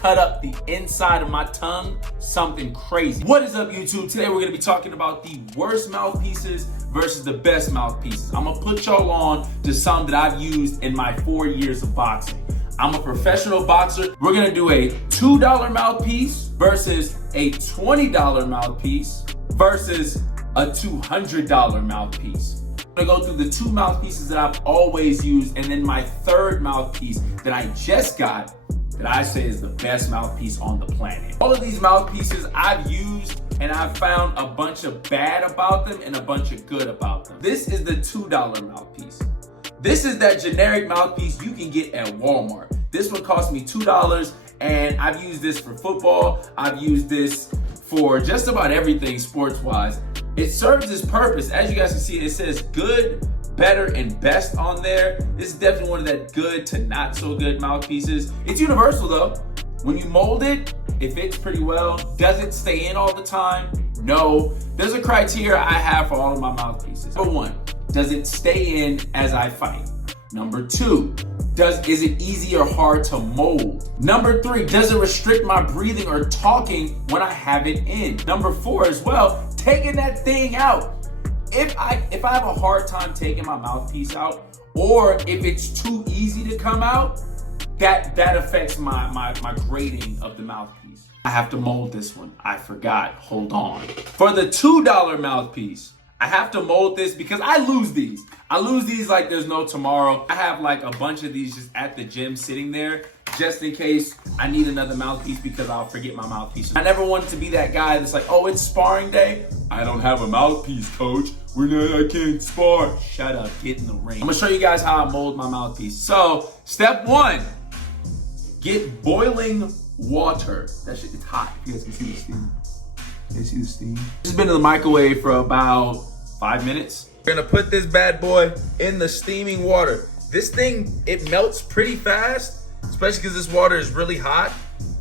cut up the inside of my tongue something crazy. What is up, YouTube? Today we're gonna be talking about the worst mouthpieces versus the best mouthpieces. I'm gonna put y'all on to some that I've used in my 4 years of boxing. I'm a professional boxer. We're gonna do a $2 mouthpiece versus a $20 mouthpiece versus a $200 mouthpiece. I'm gonna go through the two mouthpieces that I've always used, and then my third mouthpiece that I just got that I say is the best mouthpiece on the planet. All of these mouthpieces I've used, and I've found a bunch of bad about them and a bunch of good about them. This is the $2 mouthpiece. This is that generic mouthpiece you can get at Walmart. This one cost me $2, and I've used this for football. I've used this for just about everything sports-wise. It serves its purpose. As you guys can see, it says good, better, and best on there. This is definitely one of that good to not so good mouthpieces. It's universal though. When you mold it, it fits pretty well. Does it stay in all the time? No. There's a criteria I have for all of my mouthpieces. Number one, does it stay in as I fight? Number two, is it easy or hard to mold? Number three, does it restrict my breathing or talking when I have it in? Number four as well, taking that thing out. If I have a hard time taking my mouthpiece out, or if it's too easy to come out, that affects my grading of the mouthpiece. I have to mold this one. I forgot. Hold on. For the $2 mouthpiece, I have to mold this because I lose these. I lose these like there's no tomorrow. I have like a bunch of these just at the gym sitting there just in case I need another mouthpiece because I'll forget my mouthpiece. I never wanted to be that guy that's like, oh, it's sparring day. I don't have a mouthpiece, coach. I can't spar. Shut up, get in the ring. I'm gonna show you guys how I mold my mouthpiece. So, step one, get boiling water. That shit is hot. You guys can see the steam. Can you see the steam? This has been in the microwave for about 5 minutes. We're gonna put this bad boy in the steaming water. This thing, it melts pretty fast, especially because this water is really hot.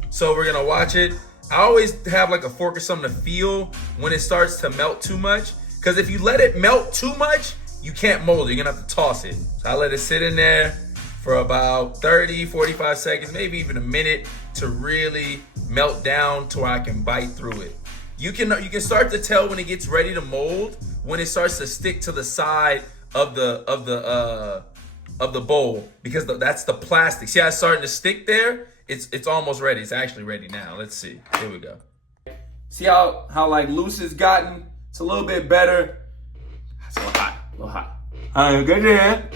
So we're gonna watch it. I always have like a fork or something to feel when it starts to melt too much. Because if you let it melt too much, you can't mold it. You're gonna have to toss it. So I let it sit in there for about 30, 45 seconds, maybe even a minute to really melt down to where I can bite through it. You can start to tell when it gets ready to mold, when it starts to stick to the side of the bowl, because that's the plastic. See how it's starting to stick there? It's almost ready. It's actually ready now. Let's see. Here we go. See how like loose it's gotten? It's a little bit better. It's a little hot. A little hot. All right, good there.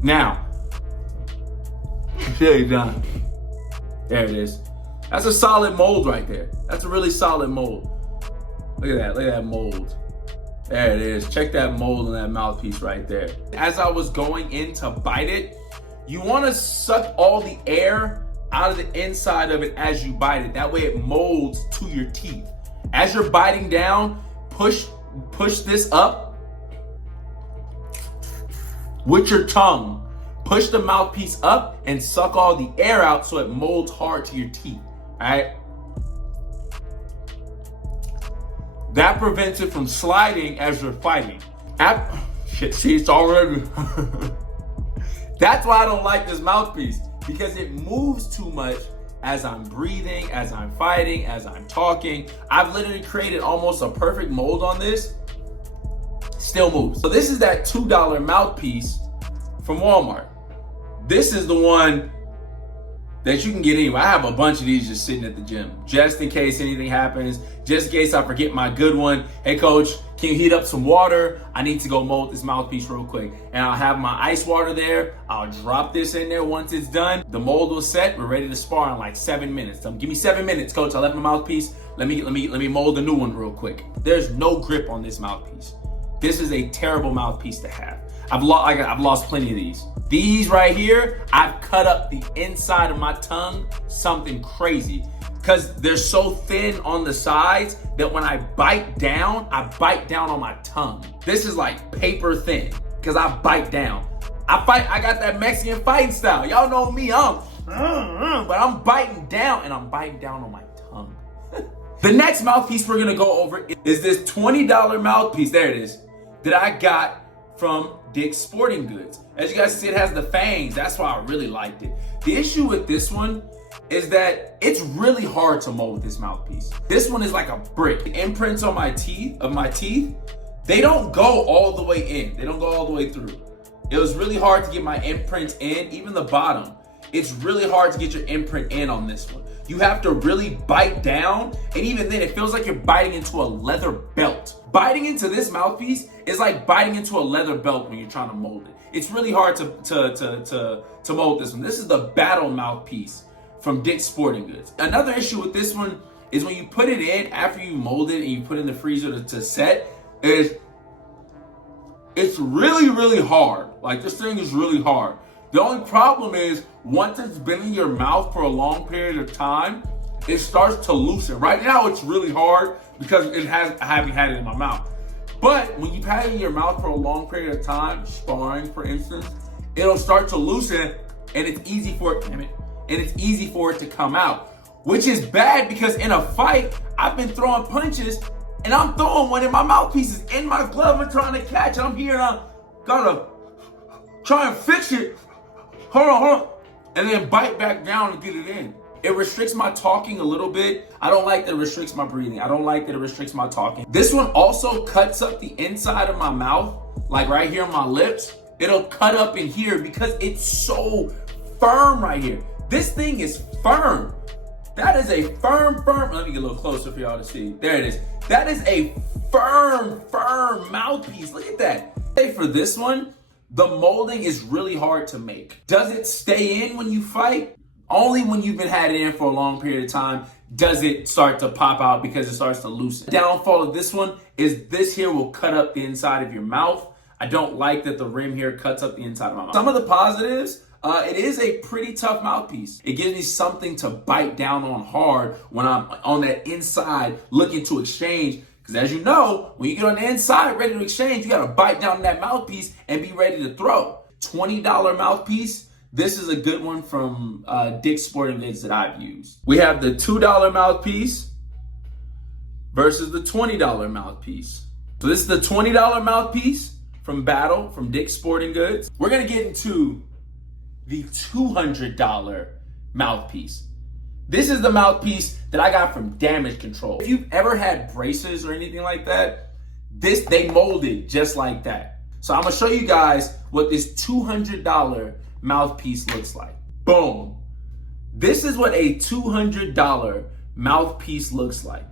Now, there you done. There it is. That's a solid mold right there. That's a really solid mold. Look at that mold. There it is. Check that mold in that mouthpiece right there. As I was going in to bite it, you want to suck all the air out of the inside of it as you bite it. That way it molds to your teeth. As you're biting down, push this up with your tongue. Push the mouthpiece up and suck all the air out so it molds hard to your teeth. All right? That prevents it from sliding as you're fighting. Shit, see, it's already. That's why I don't like this mouthpiece, because it moves too much as I'm breathing, as I'm fighting, as I'm talking. I've literally created almost a perfect mold on this. Still moves. So this is that $2 mouthpiece from Walmart. This is the one that you can get anywhere. I have a bunch of these just sitting at the gym, just in case anything happens, just in case I forget my good one. Hey coach, can you heat up some water? I need to go mold this mouthpiece real quick. And I'll have my ice water there. I'll drop this in there once it's done. The mold was set. We're ready to spar in like 7 minutes. Give me 7 minutes, coach. I left my mouthpiece. Let me mold a new one real quick. There's no grip on this mouthpiece. This is a terrible mouthpiece to have. I've lost plenty of these. These right here, I've cut up the inside of my tongue something crazy, because they're so thin on the sides that when I bite down on my tongue. This is like paper thin. because I bite down. I got that Mexican fighting style. Y'all know me, but I'm biting down, and I'm biting down on my tongue. The next mouthpiece we're gonna go over is this $20 mouthpiece. There it is, that I got from Dick's Sporting Goods. As you guys see, it has the fangs. That's why I really liked it. The issue with this one is that it's really hard to mold this mouthpiece. This one is like a brick. The imprints on my teeth, they don't go all the way in. They don't go all the way through. It was really hard to get my imprints in, even the bottom. It's really hard to get your imprint in on this one. You have to really bite down, and even then, it feels like you're biting into a leather belt. Biting into this mouthpiece is like biting into a leather belt when you're trying to mold it. It's really hard to mold this one. This is the Battle mouthpiece from Dick's Sporting Goods. Another issue with this one is when you put it in, after you mold it and you put it in the freezer to set, it's really, really hard. Like, this thing is really hard. The only problem is, once it's been in your mouth for a long period of time, it starts to loosen. Right now, it's really hard because I haven't had it in my mouth. But when you've had it in your mouth for a long period of time, sparring, for instance, it'll start to loosen, and it's easy for it to come out. Which is bad, because in a fight, I've been throwing punches, and I'm throwing one in my mouthpieces in my glove and trying to catch it. I'm here and I'm gonna try and fix it. Hold on. And then bite back down and get it in. It restricts my talking a little bit. I don't like that it restricts my breathing. I don't like that it restricts my talking. This one also cuts up the inside of my mouth, like right here on my lips. It'll cut up in here because it's so firm right here. This thing is firm. That is a firm. Let me get a little closer for y'all to see. There it is. That is a firm mouthpiece. Look at that. Hey, for this one, the molding is really hard to make. Does it stay in when you fight? Only when you've been had it in for a long period of time does it start to pop out, because it starts to loosen. The downfall of this one is this here will cut up the inside of your mouth. I don't like that the rim here cuts up the inside of my mouth. Some of the positives, it is a pretty tough mouthpiece. It gives me something to bite down on hard when I'm on that inside looking to exchange. Because as you know, when you get on the inside ready to exchange, you got to bite down that mouthpiece and be ready to throw. $20 mouthpiece. This is a good one from Dick's Sporting Goods that I've used. We have the $2 mouthpiece versus the $20 mouthpiece. So this is the $20 mouthpiece from Dick's Sporting Goods. We're going to get into the $200 mouthpiece. This is the mouthpiece that I got from Damage Control. If you've ever had braces or anything like that, they molded just like that. So I'm gonna show you guys what this $200 mouthpiece looks like. Boom. This is what a $200 mouthpiece looks like.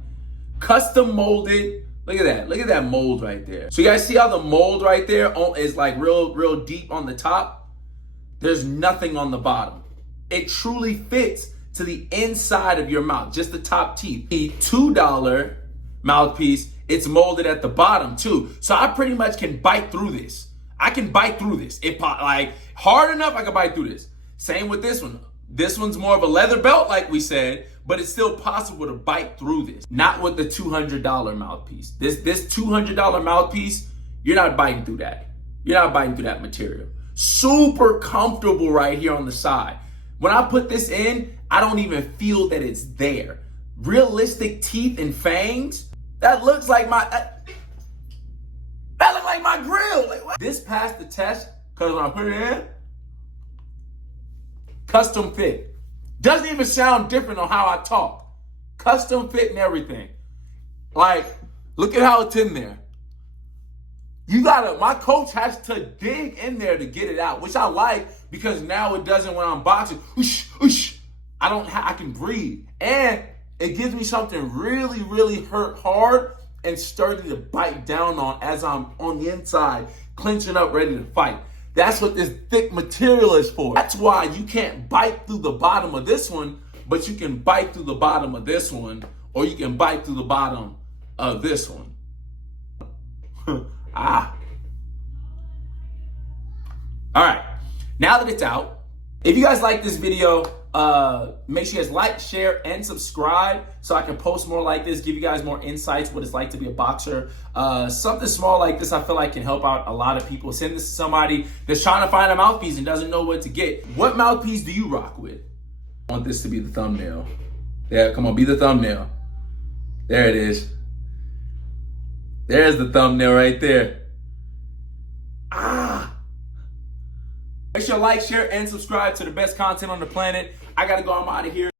Custom molded. Look at that. Look at that mold right there. So you guys see how the mold right there is like real deep on the top? There's nothing on the bottom. It truly fits to the inside of your mouth, just the top teeth. The $2 mouthpiece, it's molded at the bottom too. So I pretty much can bite through this. I can bite through this. Like hard enough, I can bite through this. Same with this one. This one's more of a leather belt, like we said, but it's still possible to bite through this. Not with the $200 mouthpiece. This $200 mouthpiece, you're not biting through that. You're not biting through that material. Super comfortable right here on the side. When I put this in, I don't even feel that it's there. Realistic teeth and fangs. That looks like my grill. Like, what? This passed the test because when I put it in, custom fit. Doesn't even sound different on how I talk. Custom fit and everything. Like, look at how it's in there. My coach has to dig in there to get it out, which I like because now it doesn't when I'm boxing. Whoosh, whoosh. I can breathe. And it gives me something really, really hard and sturdy to bite down on as I'm on the inside, clenching up, ready to fight. That's what this thick material is for. That's why you can't bite through the bottom of this one, but you can bite through the bottom of this one, or you can bite through the bottom of this one. All right, now that it's out, if you guys like this video, Make sure you guys like, share, and subscribe so I can post more like this, give you guys more insights, what it's like to be a boxer. Something small like this I feel like can help out a lot of people. Send this to somebody that's trying to find a mouthpiece and doesn't know what to get. What mouthpiece do you rock with? I want this to be the thumbnail. Yeah, come on, be the thumbnail. There it is. There's the thumbnail right there. Make sure to like, share, and subscribe to the best content on the planet. I gotta go, I'm out of here.